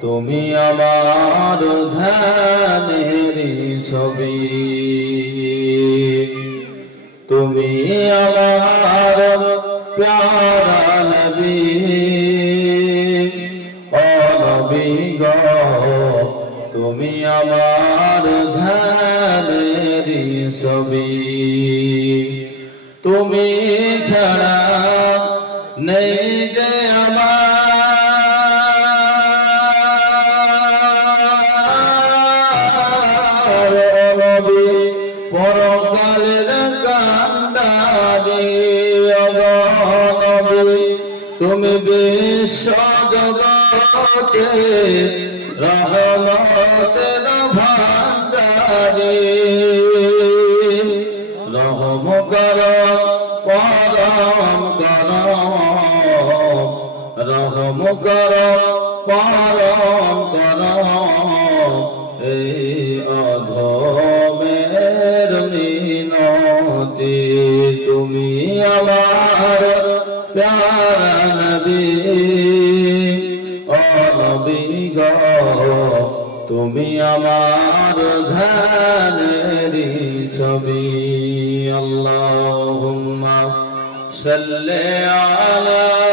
তুমি আমার ধ্যানের ছবি। তুমি আমার প্যারা নবী নবী তুমি আমার ধ্যানের ছবি। তুমি ছাড়া নেই যে পরকালের কান্দারি নবী, তুমি বিশ্ব জগতে রহমতের ভান্ডারি রহম কর, পরম কর, রহম কর, পরম তুমি আমার নবী ও তুমি আমার ধ্যানের ছবি। আল্লাহুম্মা সাল্লি আলা